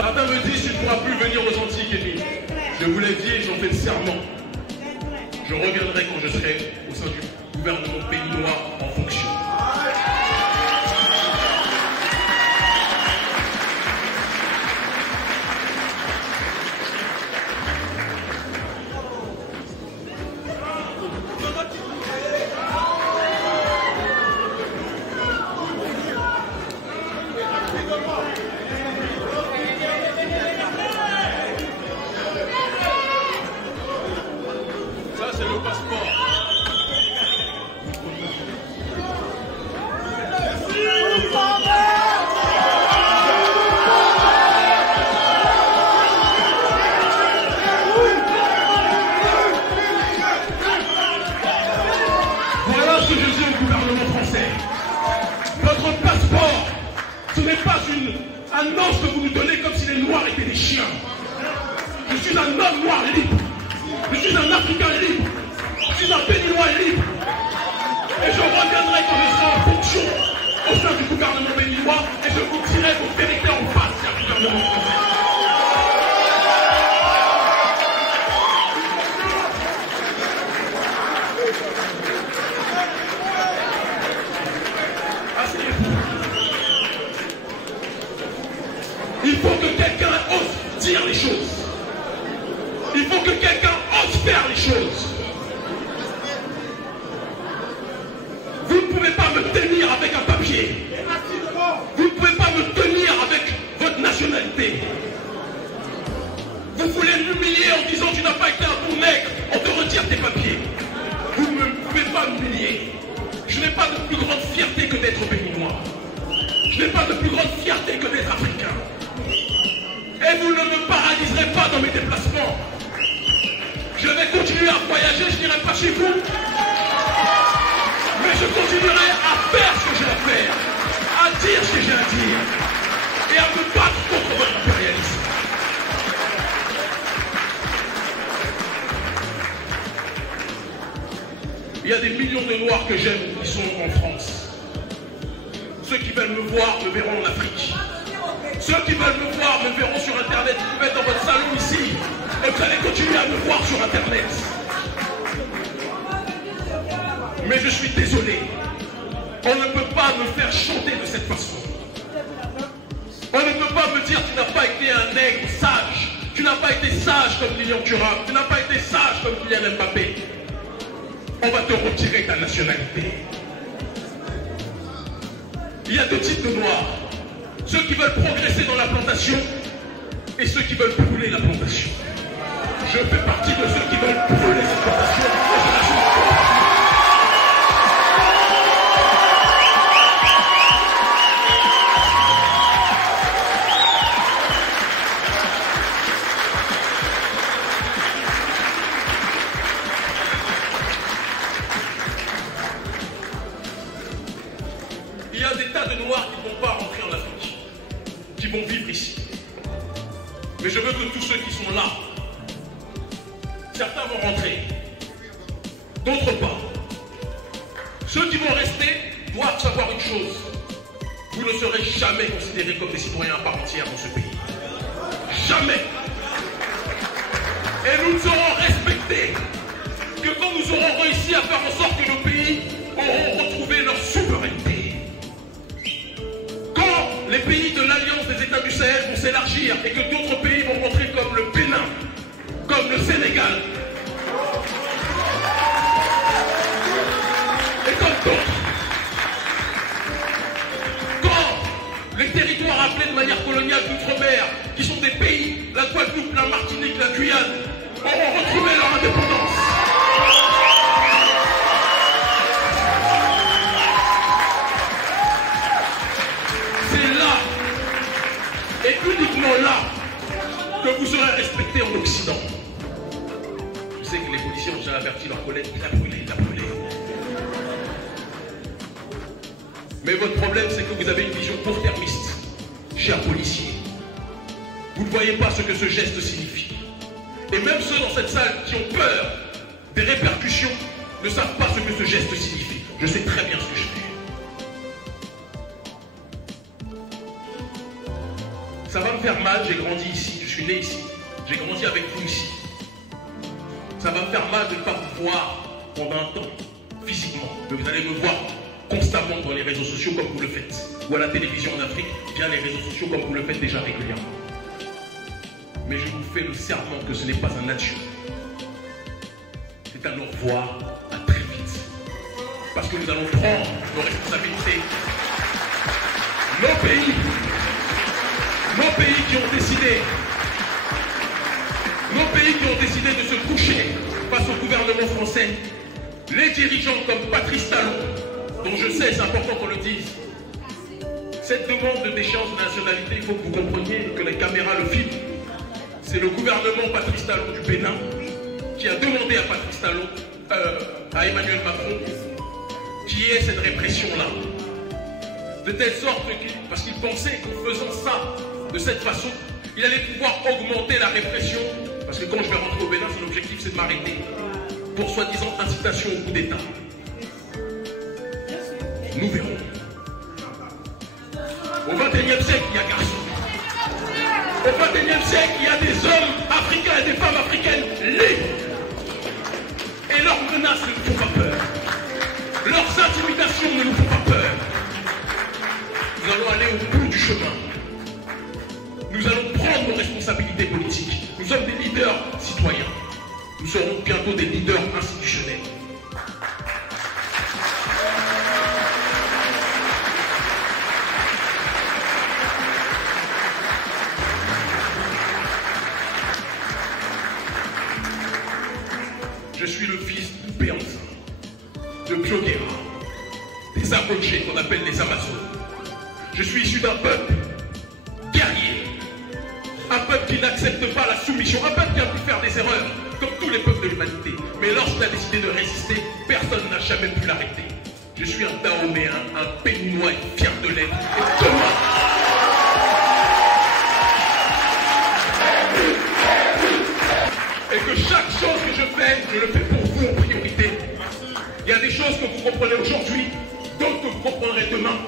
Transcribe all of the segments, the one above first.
Certains me disent tu ne pourras plus venir aux Antilles, Kevin. Je vous l'ai dit et j'en fais le serment. Je reviendrai quand je serai au sein du gouvernement béninois en fonction. Annonce que vous nous donnez comme si les Noirs étaient des chiens. Je suis un homme noir libre. Je suis un Africain libre. Je suis un Béninois libre. Et je reviendrai quand je serai en fonction au sein du gouvernement béninois et je vous dirai vos vérités en face du gouvernement français. Il faut que quelqu'un ose dire les choses. Il faut que quelqu'un ose faire les choses. Vous ne pouvez pas me tenir avec un papier. Vous ne pouvez pas me tenir avec votre nationalité. Vous voulez m'humilier en disant tu n'as pas été un bon nègre, on te retire tes papiers. Vous ne pouvez pas m'humilier. Je n'ai pas de plus grande fierté que d'être béninois. Je n'ai pas de plus grande fierté que d'être africain. Et vous ne me paralyserez pas dans mes déplacements. Je vais continuer à voyager, je n'irai pas chez vous. Mais je continuerai à faire ce que j'ai à faire, à dire ce que j'ai à dire, et à me battre contre votre impérialisme. Il y a des millions de Noirs que j'aime qui sont en France. Ceux qui veulent me voir me verront en Afrique. Ceux qui veulent me voir me verront sur Internet. Vous pouvez être dans votre salon ici et vous allez continuer à me voir sur Internet. Mais je suis désolé. On ne peut pas me faire chanter de cette façon. On ne peut pas me dire tu n'as pas été un nègre sage. Tu n'as pas été sage comme Lilian Thuram. Tu n'as pas été sage comme Kylian Mbappé. On va te retirer ta nationalité. Il y a deux types de Noirs. Ceux qui veulent progresser dans la plantation et ceux qui veulent brûler la plantation. Je fais partie de ceux qui veulent brûler cette plantation. Il y a des tas de Noirs qui ne vont pas rentrer en Afrique, qui vont vivre ici. Mais je veux que tous ceux qui sont là, certains vont rentrer, d'autres pas. Ceux qui vont rester doivent savoir une chose. Vous ne serez jamais considérés comme des citoyens à part entière dans ce pays. Jamais. Et nous ne serons respectés que quand nous aurons réussi à faire en sorte que nos pays auront retrouvé leur souveraineté. Les pays de l'Alliance des États du Sahel vont s'élargir et que d'autres pays vont rentrer comme le Bénin, comme le Sénégal et comme d'autres. Quand les territoires appelés de manière coloniale d'outre-mer, qui sont des pays, la Guadeloupe, la Martinique, la Guyane, auront retrouvé leur indépendance. Et uniquement là que vous serez respectés en Occident. Je sais que les policiers ont déjà averti leurs collègues, il a brûlé, il a brûlé. Mais votre problème, c'est que vous avez une vision court-termiste, cher policier. Vous ne voyez pas ce que ce geste signifie. Et même ceux dans cette salle qui ont peur des répercussions ne savent pas ce que ce geste signifie. Je sais très bien ce que je fais. Ça va me faire mal, j'ai grandi ici, je suis né ici. J'ai grandi avec vous ici. Ça va me faire mal de ne pas vous voir pendant un temps, physiquement. Mais vous allez me voir constamment dans les réseaux sociaux comme vous le faites. Ou à la télévision en Afrique, via les réseaux sociaux comme vous le faites déjà régulièrement. Mais je vous fais le serment que ce n'est pas un adieu. C'est un au revoir à très vite. Parce que nous allons prendre nos responsabilités. Nos pays qui ont décidé de se coucher face au gouvernement français, les dirigeants comme Patrice Talon, dont je sais, c'est important qu'on le dise, cette demande de déchéance de nationalité, il faut que vous compreniez que les caméras le filment. C'est le gouvernement Patrice Talon du Bénin qui a demandé à Patrice Talon, à Emmanuel Macron, qui ait cette répression-là. De telle sorte parce qu'il pensait qu'en faisant ça, de cette façon, il allait pouvoir augmenter la répression. Parce que quand je vais rentrer au Bénin, son objectif c'est de m'arrêter. Pour soi-disant incitation au coup d'État. Nous verrons. Au XXIe siècle, il y a garçons. Au XXIe siècle, il y a des hommes africains et des femmes africaines libres. Et leurs menaces ne nous font pas peur. Leurs intimidations ne nous font pas peur. Nous allons aller au bout du chemin. Nous allons prendre nos responsabilités politiques. Nous sommes des leaders citoyens. Nous serons bientôt des leaders institutionnels. Je suis le fils de Béanzin, de Pioguera, des Abodjés qu'on appelle les Amazones. Je suis issu d'un peuple guerrier, un peuple qui n'accepte pas la soumission, un peuple qui a pu faire des erreurs, comme tous les peuples de l'humanité. Mais lorsqu'il a décidé de résister, personne n'a jamais pu l'arrêter. Je suis un Dahoméen, un Béninois fier de l'être. Et demain, et que chaque chose que je fais, je le fais pour vous en priorité. Il y a des choses que vous comprenez aujourd'hui, d'autres que vous comprendrez demain.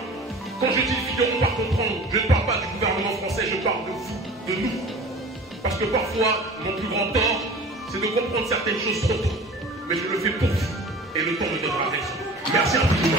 Quand je dis finiront par comprendre, je ne parle pas du gouvernement français, je parle de vous, de nous. Parce que parfois, mon plus grand tort, c'est de comprendre certaines choses trop tôt. Mais je le fais pour vous. Et le temps me donnera raison. Merci à tout le monde.